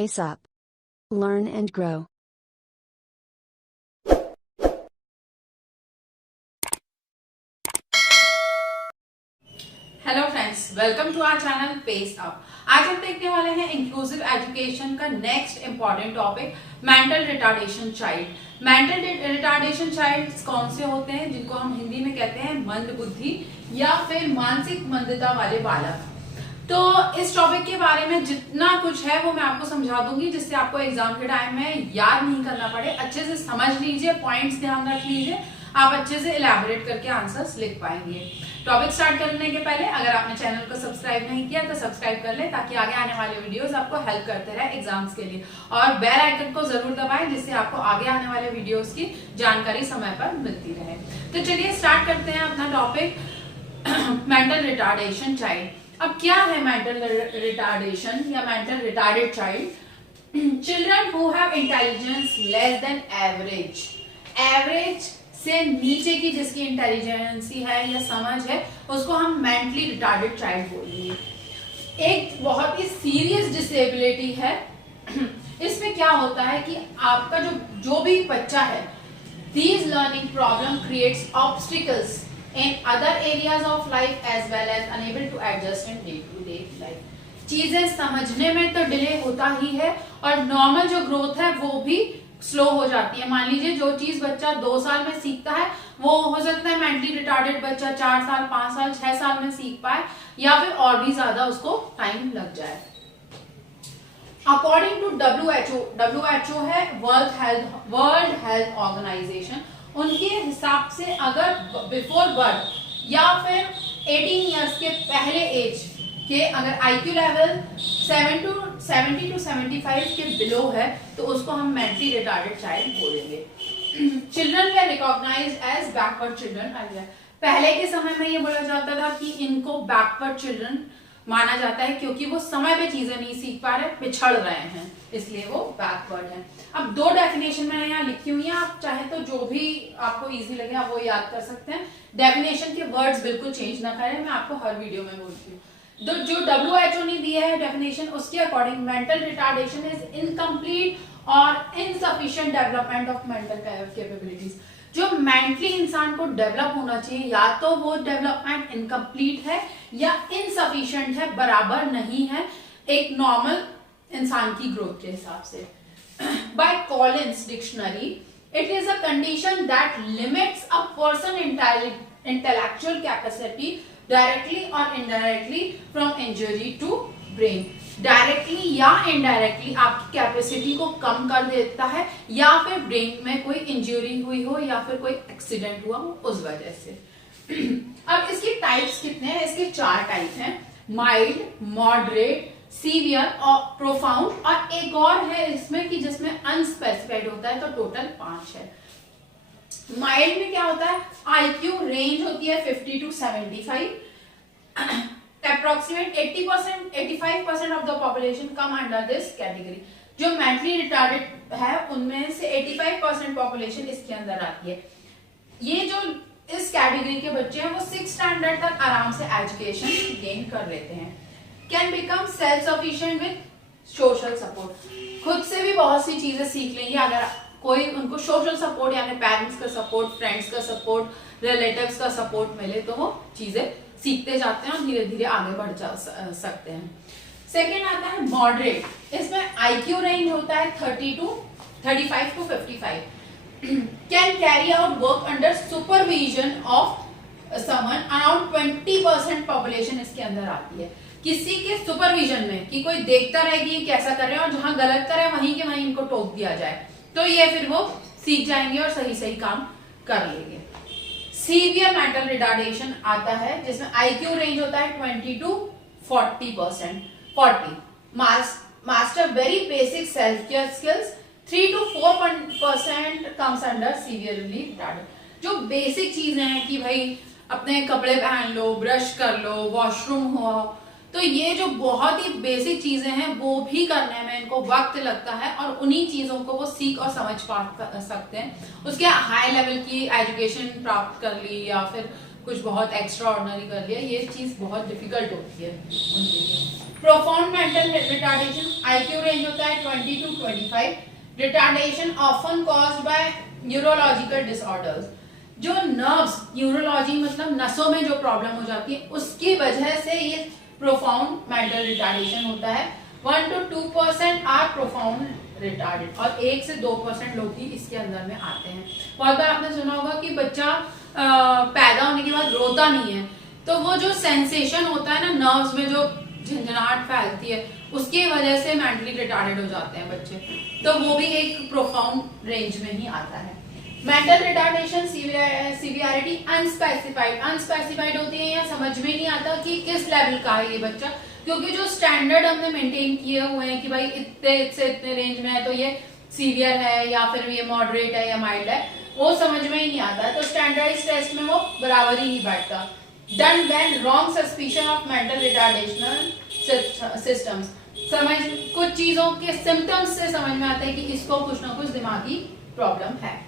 pace up. Learn and grow. Hello friends, welcome to our channel pace up. आज हम देखने वाले हैं इंक्लूसिव एजुकेशन का next important topic, mental retardation child. Mental retardation child कौन से होते हैं, जिनको हम हिंदी में कहते हैं मंद बुद्धि या फिर मानसिक मंदता वाले बालक। तो इस टॉपिक के बारे में जितना कुछ है वो मैं आपको समझा दूंगी, जिससे आपको एग्जाम के टाइम में याद नहीं करना पड़े। अच्छे से समझ लीजिए, पॉइंट्स ध्यान रख लीजिए, आप अच्छे से इलैबोरेट करके आंसर्स लिख पाएंगे। टॉपिक स्टार्ट करने के पहले अगर आपने चैनल को सब्सक्राइब नहीं किया तो सब्सक्राइब कर ले, ताकि आगे आने वाले वीडियोस आपको हेल्प करते रहे एग्जाम्स के लिए। और बेल आइकन को जरूर दबाएं, जिससे आपको आगे आने वाले वीडियोस की जानकारी समय पर मिलती रहे। तो चलिए स्टार्ट करते हैं अपना टॉपिक, मेंटल रिटार्डेशन चाइल्ड। अब क्या है मेंटल रिटार्डेशन या mental retarded child? Children who have intelligence less than average, average से नीचे की जिसकी इंटेलिजेंसी है या समझ है, उसको हम मेंटली रिटार्डेड चाइल्ड बोलेंगे। एक बहुत ही सीरियस डिसेबिलिटी है। इसमें क्या होता है कि आपका जो भी बच्चा है, these learning problem creates obstacles in other areas of life as well as unable to adjust in day-to-day life। चीजें समझने में तो डिले होता ही है और नॉर्मल जो ग्रोथ है वो भी स्लो हो जाती है। मान लीजिए जो चीज बच्चा 2 साल में सीखता है, वो हो सकता है मेंटली रिटार्डेड बच्चा 4 साल, 5 साल, 6 साल में सीख पाए, या फिर और भी ज्यादा उसको टाइम लग जाए। अकॉर्डिंग टू WHO है वर्ल्ड हेल्थ ऑर्गेनाइजेशन, उनके हिसाब से अगर बिफोर बर्थ या फिर 18 इयर्स के पहले एज के अगर IQ लेवल 70 to 75 के बिलो है, तो उसको हम मेंटली रिटार्डेड चाइल्ड बोलेंगे। चिल्ड्रन वे रिकॉग्नाइज्ड एज बैकवर्ड चिल्ड्रन। पहले के समय में ये बोला जाता था कि इनको बैकवर्ड चिल्ड्रन माना जाता है, क्योंकि वो समय पे चीजें नहीं सीख पा रहे, पिछड़ रहे हैं, इसलिए वो बैकवर्ड है। अब 2 डेफिनेशन मैंने यहाँ लिखी हुई है, आप चाहे तो जो भी आपको इजी लगे आप वो याद कर सकते हैं। डेफिनेशन के वर्ड्स बिल्कुल चेंज ना करें, मैं आपको हर वीडियो में बोलती हूँ। जो WHO ने दिया है डेफिनेशन, उसके according mental retardation is incomplete और insufficient development of mental capabilities. जो मेंटली इंसान को डेवलप होना चाहिए, या तो वो डेवलपमेंट इनकम्प्लीट है या इनसफिशिएंट है, बराबर नहीं है एक नॉर्मल इंसान की ग्रोथ के हिसाब से। By Collins dictionary, it is a condition that limits a person intellectual capacity directly और indirectly from injury to brain. Directly या इनडायरेक्टली आपकी कैपेसिटी को कम कर देता है, या फिर ब्रेन में कोई इंजरी हुई हो या फिर कोई एक्सीडेंट हुआ हो उस वजह से। अब इसकी टाइप्स कितने हैं? इसके 4 टाइप हैं, माइल्ड, मॉडरेट, सीवियर और प्रोफाउंड, और एक और है इसमें कि जिसमें अनस्पेसिफाइड होता है, तो टोटल 5 है। माइल्ड में क्या होता है? IQ रेंज होती है 50 to 75, approximate 85% of the population come under this category. जो मेंटली रिटार्डेड है उनमें से 85% पॉपुलेशन इसके अंदर आती है। ये जो इस कैटेगरी के बच्चे हैं वो 6th स्टैंडर्ड तक आराम से एजुकेशन गेन कर लेते हैं। Can become self sufficient with social support, खुद से भी बहुत सी चीजें सीख लेंगे अगर कोई उनको सोशल सपोर्ट यानी पेरेंट्स का सपोर्ट, फ्रेंड्स का सपोर्ट, रिलेटिव्स का सपोर्ट मिले, तो वो चीजें सीखते जाते हैं और धीरे धीरे आगे बढ़ जा सकते हैं। सेकेंड आता है मॉडरेट, इसमें IQ रेंज होता है 35 to 55। Can carry out work under supervision of someone, around 20% population इसके अंदर आती है। किसी के सुपरविजन में, कि कोई देखता रहे कि कैसा कर रहे हैं और जहां गलत करे वहीं के वहीं इनको टोक दिया जाए, तो ये फिर वो सीख जाएंगे और सही काम कर लेंगे। सीवियर मेंटल रिटार्डेशन आता है जिसमें IQ रेंज होता है 20 to 40%। Master very basic self care skills, 3 to 4% comes under severely retarded. जो बेसिक चीजें हैं कि भाई अपने कपड़े पहन लो, ब्रश कर लो, वॉशरूम हो, तो ये जो बहुत ही बेसिक चीजें हैं वो भी करने में इनको वक्त लगता है, और उन्हीं चीजों को वो सीख और समझ पा सकते हैं। उसके हाई लेवल की एजुकेशन प्राप्त कर ली या फिर कुछ बहुत एक्स्ट्रा ऑर्डिनरी कर लिया, ये चीज़ बहुत डिफिकल्ट होती है उनके लिए। Profound mental retardation, IQ range होता है 20 to 25। Retardation often caused by neurological disorders, जो नर्व्स, न्यूरोलॉजी मतलब नसों में जो प्रॉब्लम हो जाती है उसकी वजह से ये प्रोफाउंड मेंटल रिटार्डेशन होता है। 1 to 2% आर प्रोफाउंड रिटार्डेड, और 1 से 2% लोग ही इसके अंदर में आते हैं। बहुत बार आपने सुना होगा कि बच्चा पैदा होने के बाद रोता नहीं है, तो वो जो सेंसेशन होता है ना नर्व्स में, जो झंझनाहट फैलती है, उसकी वजह से मेंटली रिटार्डेड हो जाते हैं बच्चे, तो वो भी एक प्रोफाउंड रेंज में ही आता है। मेंटल रिटार्डेशन सीवियरिटी अनस्पेसिफाइड होती है, या समझ में नहीं आता कि किस लेवल का है ये बच्चा, क्योंकि जो स्टैंडर्ड हमने मेंटेन किए हुए हैं कि भाई इतने से इतने रेंज में है तो ये सीवियर है या फिर ये मॉडरेट है या माइल्ड है, वो समझ में ही नहीं आता है, तो स्टैंडर्डाइज्ड टेस्ट में वो बराबर ही नहीं बैठता। Done when wrong suspicion of mental retardational systems, समझ कुछ चीजों के सिम्टम्स से समझ में आता है कि इसको कुछ ना कुछ दिमागी प्रॉब्लम है।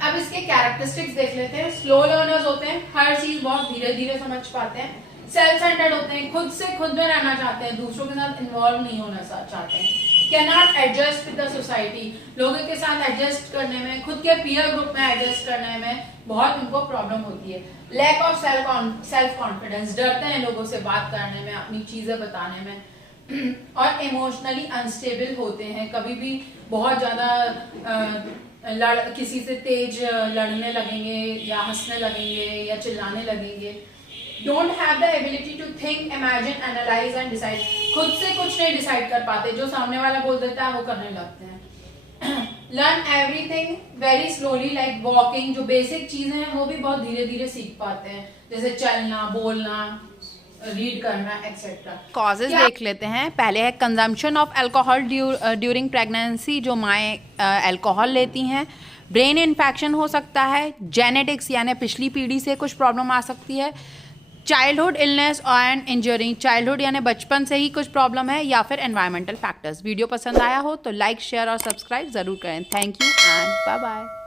अब इसके कैरेक्टरिस्टिक्स देख लेते हैं। स्लो लर्नर्स होते हैं, हर चीज बहुत धीरे धीरे समझ पाते हैं। सेल्फ सेंटर्ड होते हैं, खुद से खुद में रहना चाहते हैं, दूसरों के साथ इन्वॉल्व नहीं होना चाहते हैं। Can not adjust with the society, लोगों के साथ एडजस्ट करने में, खुद के पीयर ग्रुप में एडजस्ट करने में बहुत उनको प्रॉब्लम होती है। लैक ऑफ सेल्फ कॉन्फिडेंस, डरते हैं लोगों से बात करने में, अपनी चीजें बताने में। और इमोशनली अनस्टेबल होते हैं, कभी भी बहुत ज्यादा किसी से तेज लड़ने लगेंगे या हंसने लगेंगे या चिल्लाने लगेंगे। Don't have the ability to think, imagine, analyse and decide, खुद से कुछ नहीं डिसाइड कर पाते, जो सामने वाला बोल देता है वो करने लगते हैं। Learn everything very slowly, like walking, जो बेसिक चीजें हैं वो भी बहुत धीरे धीरे सीख पाते हैं, जैसे चलना, बोलना, रीड करना एक्सेट्रा। कॉजेज देख लेते हैं। पहले है consumption of alcohol during pregnancy, जो माएँ अल्कोहल लेती हैं। ब्रेन इन्फेक्शन हो सकता है। जेनेटिक्स यानी पिछली पीढ़ी से कुछ प्रॉब्लम आ सकती है। Childhood illness and injury, childhood यानी बचपन से ही कुछ प्रॉब्लम है, या फिर एनवायरमेंटल फैक्टर्स। वीडियो पसंद आया हो तो लाइक, शेयर और सब्सक्राइब ज़रूर करें। Thank you and bye bye.